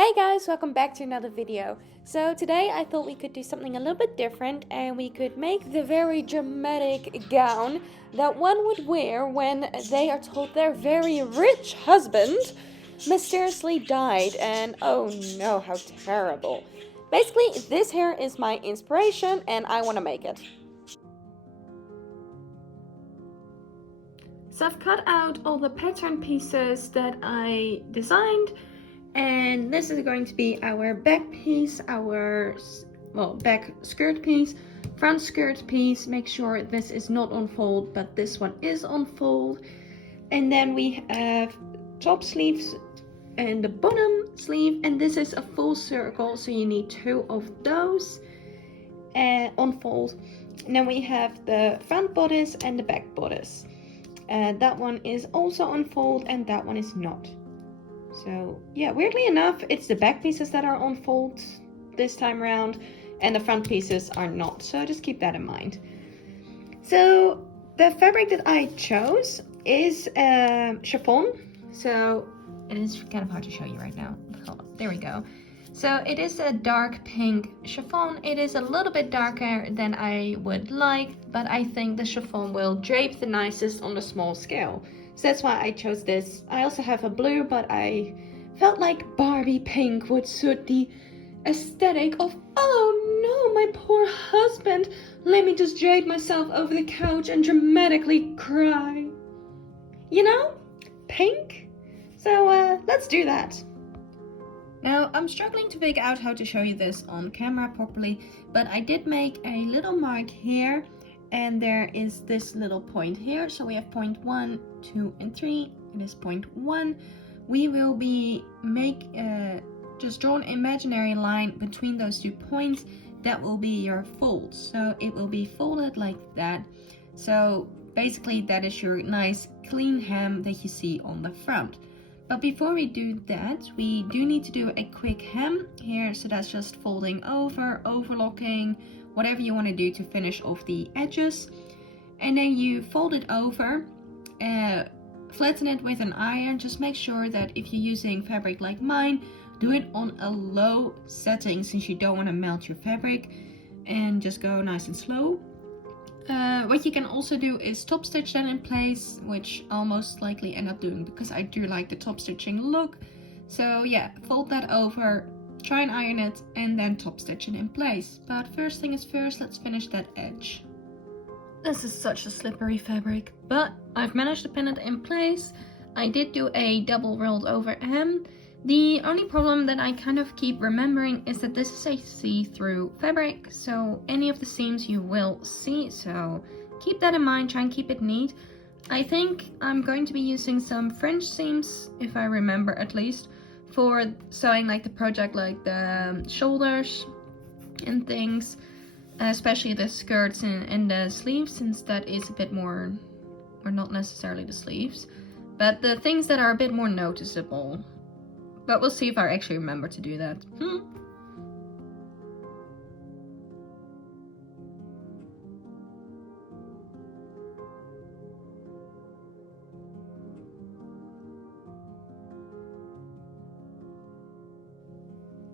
Hey guys, welcome back to another video. So today I thought we could do something a little bit different and we could make the very dramatic gown that one would wear when they are told their very rich husband mysteriously died, and oh no, how terrible. Basically, this here is my inspiration and I want to make it. So I've cut out all the pattern pieces that I designed. And this is going to be our back piece, our back skirt piece, front skirt piece. Make sure this is not on fold, but this one is on fold. And then we have top sleeves and the bottom sleeve, and this is a full circle, so you need two of those on fold. And then we have the front bodice and the back bodice. That one is also on fold and that one is not. So yeah, weirdly enough, it's the back pieces that are on fold this time around and the front pieces are not, so just keep that in mind. So the fabric that I chose is chiffon. So it is kind of hard to show you right now. There we go. So it is a dark pink chiffon. It is a little bit darker than I would like, but I think the chiffon will drape the nicest on the small scale. So that's why I chose this. I also have a blue, but I felt like Barbie pink would suit the aesthetic of, oh no, my poor husband. Let me just drape myself over the couch and dramatically cry. You know, pink. So let's do that. Now, I'm struggling to figure out how to show you this on camera properly, but I did make a little mark here. And there is this little point here. So we have point 1, 2, and 3. It is point 1. We will be just draw an imaginary line between those 2 points. That will be your fold. So it will be folded like that. So basically that is your nice clean hem that you see on the front. But before we do that, we do need to do a quick hem here. So that's just folding over, overlocking, whatever you want to do to finish off the edges. And then you fold it over, flatten it with an iron. Just make sure that if you're using fabric like mine, do it on a low setting since you don't want to melt your fabric, and just go nice and slow. What you can also do is top stitch that in place, which I'll most likely end up doing because I do like the top stitching look. So yeah, fold that over, try and iron it, and then top stitch it in place. But first thing is first, let's finish that edge. This is such a slippery fabric, but I've managed to pin it in place. I did do a double rolled over hem. The only problem that I kind of keep remembering is that this is a see-through fabric, so any of the seams you will see, so keep that in mind, try and keep it neat. I think I'm going to be using some French seams, if I remember at least, for sewing like the project, like the shoulders and things, especially the skirts and the sleeves, since that is a bit more, or not necessarily the sleeves, but the things that are a bit more noticeable. But we'll see if I actually remember to do that.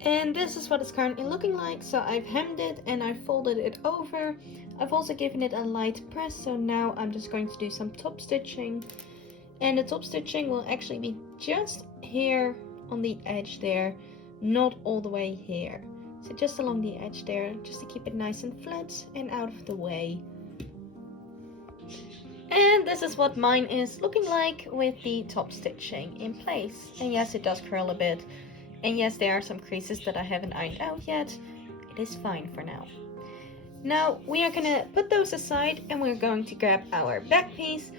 And this is what it's currently looking like. So I've hemmed it and I folded it over. I've also given it a light press, so now I'm just going to do some top stitching. And the top stitching will actually be just here on the edge there, not all the way here. So just along the edge there, just to keep it nice and flat and out of the way. And this is what mine is looking like with the top stitching in place. And yes, it does curl a bit. And yes, there are some creases that I haven't ironed out yet. It is fine for now. Now we are gonna put those aside and we're going to grab our back piece.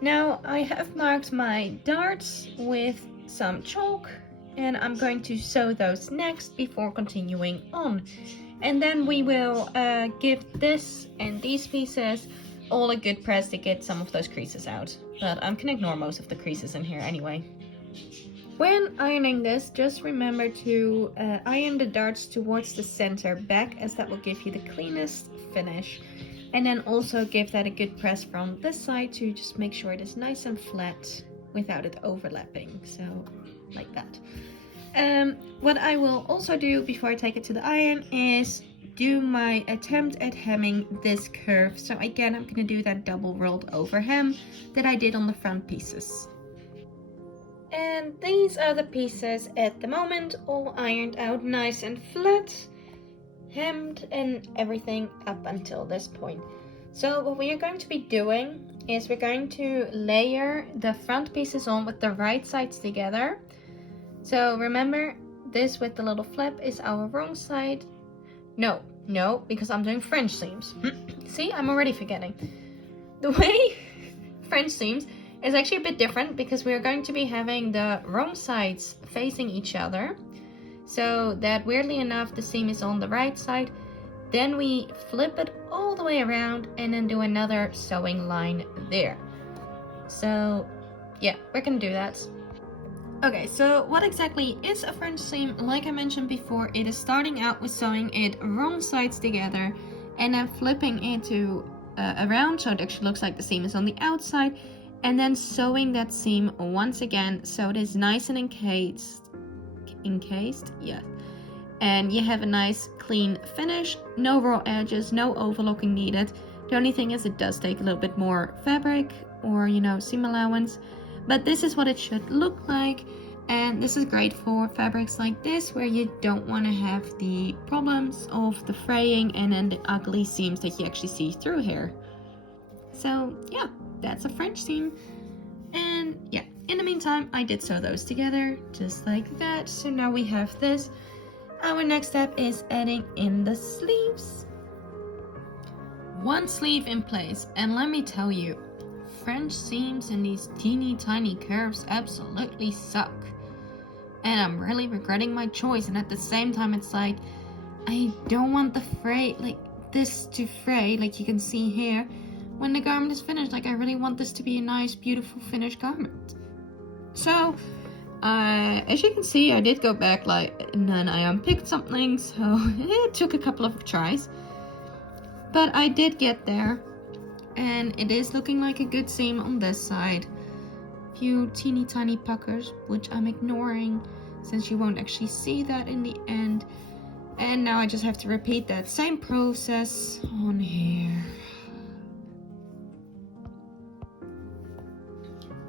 Now I have marked my darts with some chalk and I'm going to sew those next before continuing on. And then we will give this and these pieces all a good press to get some of those creases out. But I can ignore most of the creases in here anyway. When ironing this, just remember to iron the darts towards the center back, as that will give you the cleanest finish. And then also give that a good press from this side to just make sure it is nice and flat without it overlapping. So like that. What I will also do before I take it to the iron is do my attempt at hemming this curve. So again, I'm gonna do that double rolled over hem that I did on the front pieces. And these are the pieces at the moment, all ironed out nice and flat, hemmed and everything up until this point. So what we are going to be doing is we're going to layer the front pieces on with the right sides together. So remember, this with the little flap is our wrong side. No, because I'm doing French seams. See, I'm already forgetting. The way French seams is actually a bit different because we're going to be having the wrong sides facing each other. So that weirdly enough, the seam is on the right side. Then we flip it all the way around and then do another sewing line there. So yeah, we're gonna do that. Okay, so what exactly is a French seam? Like I mentioned before, it is starting out with sewing it wrong sides together and then flipping it around so it actually looks like the seam is on the outside, and then sewing that seam once again so it is nice and encased, yeah. And you have a nice clean finish, no raw edges, no overlocking needed. The only thing is it does take a little bit more fabric or, you know, seam allowance. But this is what it should look like, and this is great for fabrics like this where you don't want to have the problems of the fraying and then the ugly seams that you actually see through here. So yeah, that's a French seam. And yeah, in the meantime I did sew those together just like that. So now we have this. Our next step is adding in the sleeves. One sleeve in place, and let me tell you, French seams and these teeny tiny curves absolutely suck. And I'm really regretting my choice, and at the same time it's like, I don't want the fray, like this to fray, like you can see here, when the garment is finished. Like I really want this to be a nice, beautiful finished garment. So, as you can see, I did go back and then I unpicked something, so it took a couple of tries. But I did get there. And it is looking like a good seam on this side. Few teeny tiny puckers, which I'm ignoring since you won't actually see that in the end. And now I just have to repeat that same process on here.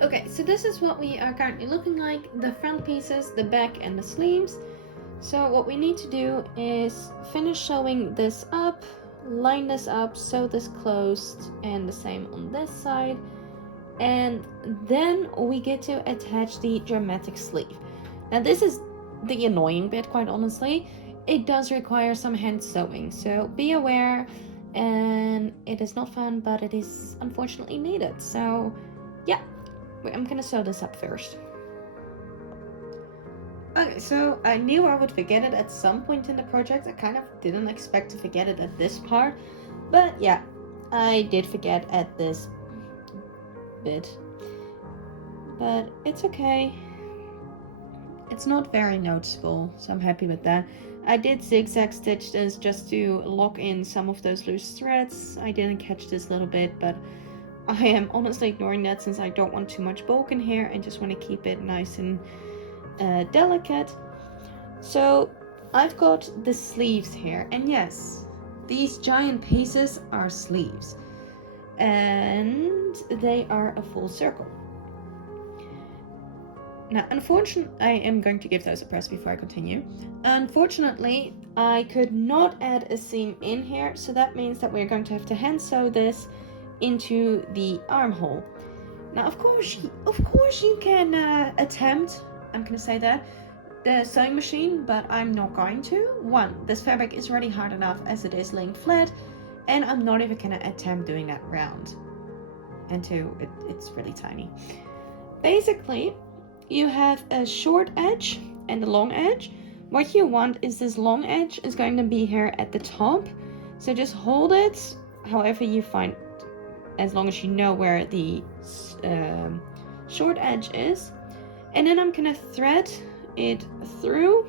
Okay, so this is what we are currently looking like. The front pieces, the back and the sleeves. So what we need to do is finish sewing this up, line this up, sew this closed, and the same on this side. And then we get to attach the dramatic sleeve. Now this is the annoying bit, quite honestly. It does require some hand sewing, so be aware, and it is not fun, but it is unfortunately needed. So yeah, I'm gonna sew this up first. Okay, so I knew I would forget it at some point in the project. I kind of didn't expect to forget it at this part, but yeah, I did forget at this bit. But it's okay. It's not very noticeable, so I'm happy with that. I did zigzag stitch this just to lock in some of those loose threads. I didn't catch this little bit, but I am honestly ignoring that since I don't want too much bulk in here. I just want to keep it nice and delicate. So I've got the sleeves here, and yes, these giant pieces are sleeves, and they are a full circle. Now, unfortunately, I am going to give those a press before I continue. Unfortunately, I could not add a seam in here, so that means that we're going to have to hand sew this into the armhole. Now, of course you can attempt, I'm going to say that, the sewing machine, but I'm not going to. One, this fabric is already hard enough as it is laying flat, and I'm not even going to attempt doing that round. And two, it's really tiny. Basically, you have a short edge and a long edge. What you want is this long edge is going to be here at the top. So just hold it however you find, as long as you know where the short edge is. And then I'm gonna thread it through.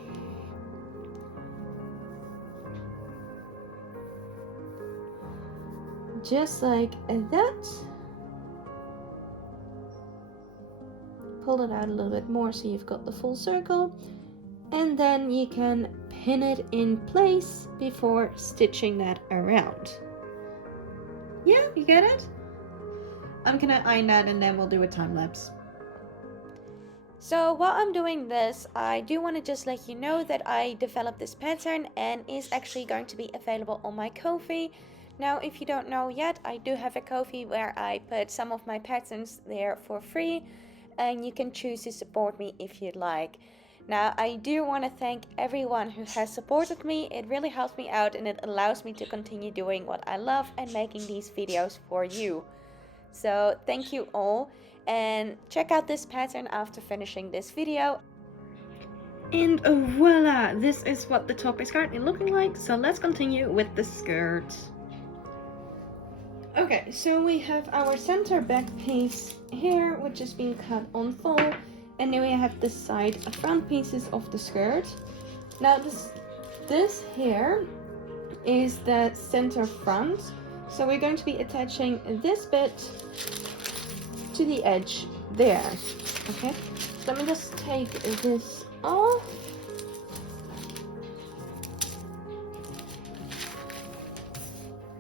Just like that. Pull it out a little bit more so you've got the full circle. and then you can pin it in place before stitching that around. Yeah, you get it? I'm gonna iron that and then we'll do a time lapse. So while I'm doing this, I do want to just let you know that I developed this pattern and is actually going to be available on my Kofi. Now, if you don't know yet, I do have a Kofi where I put some of my patterns there for free, and you can choose to support me if you'd like. Now, I do want to thank everyone who has supported me. It really helps me out and it allows me to continue doing what I love and making these videos for you. So thank you all, and check out this pattern after finishing this video. And voila, this is what the top is currently looking like. So let's continue with the skirt. Okay, so we have our center back piece here, which is being cut on full, and then we have the side front pieces of the skirt. Now this here is the center front, so we're going to be attaching this bit to the edge there. Okay, so let me just take this off.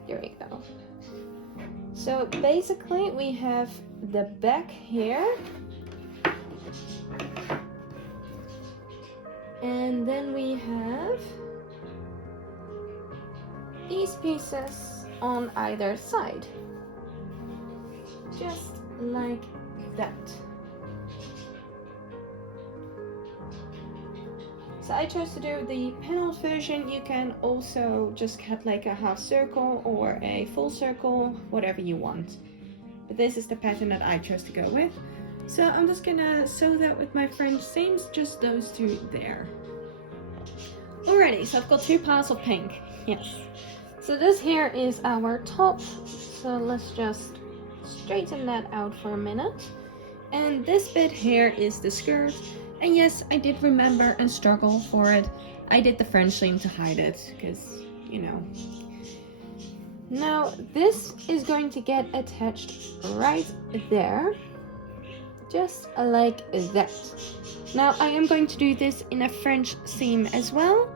There we go. So basically we have the back here, and then we have these pieces on either side, just like that. So I chose to do the paneled version. You can also just cut like a half circle or a full circle, whatever you want. But this is the pattern that I chose to go with. So I'm just gonna sew that with my French seams, just those two there. Alrighty, so I've got two piles of pink, yes. So this here is our top, so let's just straighten that out for a minute. And this bit here is the skirt. And yes, I did remember and struggle for it. I did the French seam to hide it, because, you know. Now, this is going to get attached right there, just like that. Now, I am going to do this in a French seam as well.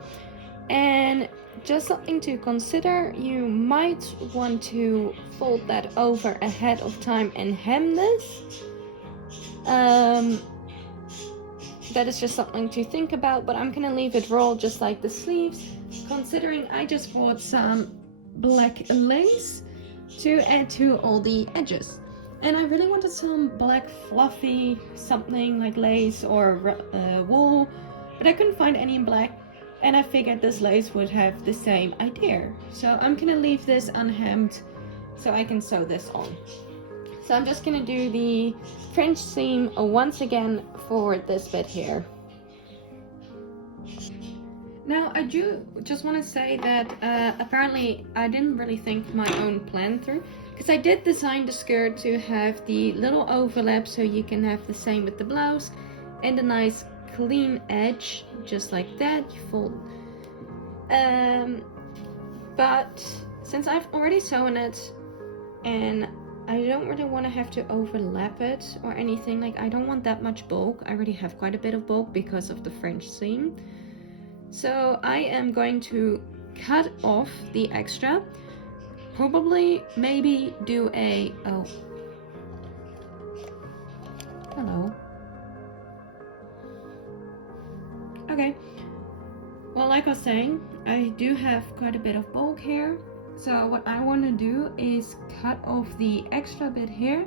And just something to consider, you might want to fold that over ahead of time and hem this. That is just something to think about, but I'm gonna leave it raw just like the sleeves, considering I just bought some black lace to add to all the edges. And I really wanted some black fluffy something like lace or wool, but I couldn't find any in black, and I figured this lace would have the same idea. So I'm gonna leave this unhemmed so I can sew this on. So I'm just gonna do the French seam once again for this bit here. Now I do just want to say that apparently I didn't really think my own plan through, because I did design the skirt to have the little overlap so you can have the same with the blouse and a nice clean edge just like that. You fold. But since I've already sewn it and I don't really want to have to overlap it or anything, like I don't want that much bulk. I already have quite a bit of bulk because of the French seam. So I am going to cut off the extra. Probably maybe do a, oh, hello. Okay, well, like I was saying, I do have quite a bit of bulk here. So what I want to do is cut off the extra bit here,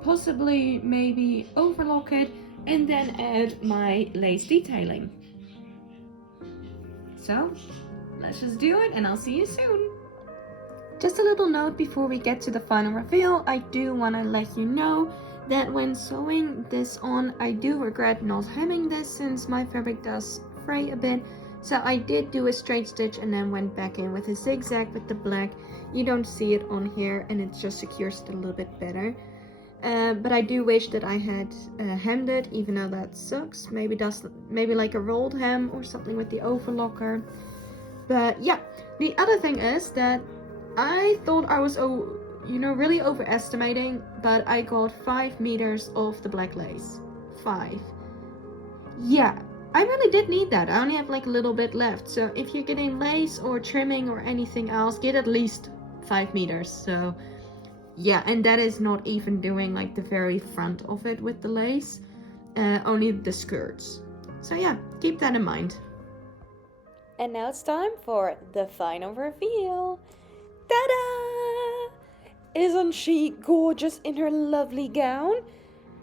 possibly maybe overlock it, and then add my lace detailing. So let's just do it and I'll see you soon. Just a little note before we get to the final reveal, I do want to let you know that when sewing this on, I do regret not hemming this since my fabric does fray a bit. So I did do a straight stitch and then went back in with a zigzag with the black. You don't see it on here and it just secures it a little bit better. But I do wish that I had hemmed it, even though that sucks. Maybe like a rolled hem or something with the overlocker. But yeah, the other thing is that I thought I was really overestimating, but I got 5 meters of the black lace. 5. Yeah, I really did need that. I only have like a little bit left. So if you're getting lace or trimming or anything else, get at least 5 meters. So yeah, and that is not even doing like the very front of it with the lace, only the skirts. So yeah, keep that in mind. And now it's time for the final reveal. Ta-da! Isn't she gorgeous in her lovely gown?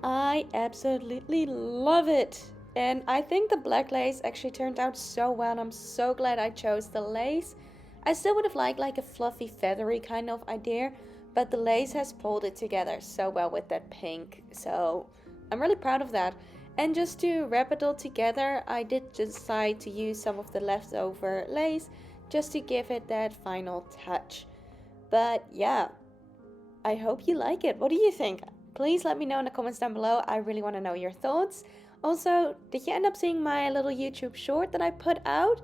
I absolutely love it. And I think the black lace actually turned out so well, and I'm so glad I chose the lace. I still would have liked like a fluffy, feathery kind of idea, but the lace has pulled it together so well with that pink. So I'm really proud of that. And just to wrap it all together, I did decide to use some of the leftover lace just to give it that final touch. But yeah, I hope you like it. What do you think? Please let me know in the comments down below. I really want to know your thoughts. Also, did you end up seeing my little YouTube short that I put out?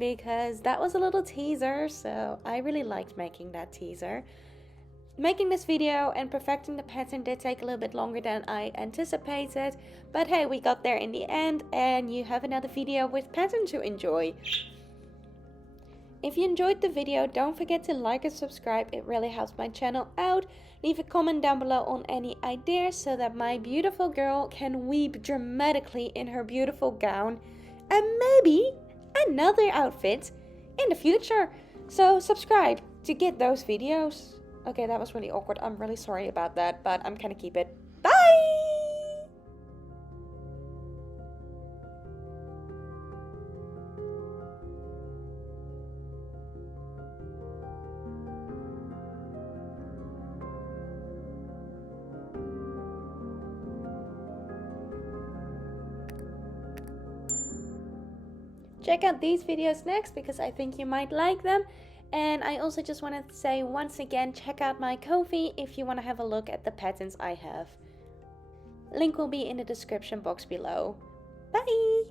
Because that was a little teaser, so I really liked making that teaser. Making this video and perfecting the pattern did take a little bit longer than I anticipated, but hey, we got there in the end, and you have another video with pattern to enjoy. If you enjoyed the video, don't forget to like and subscribe. It really helps my channel out. Leave a comment down below on any ideas so that my beautiful girl can weep dramatically in her beautiful gown, and maybe another outfit in the future. So subscribe to get those videos. Okay, that was really awkward. I'm really sorry about that, but I'm gonna keep it. Bye! Check out these videos next because I think you might like them. And I also just wanted to say once again, check out my Kofi if you want to have a look at the patterns I have. Link will be in the description box below. Bye!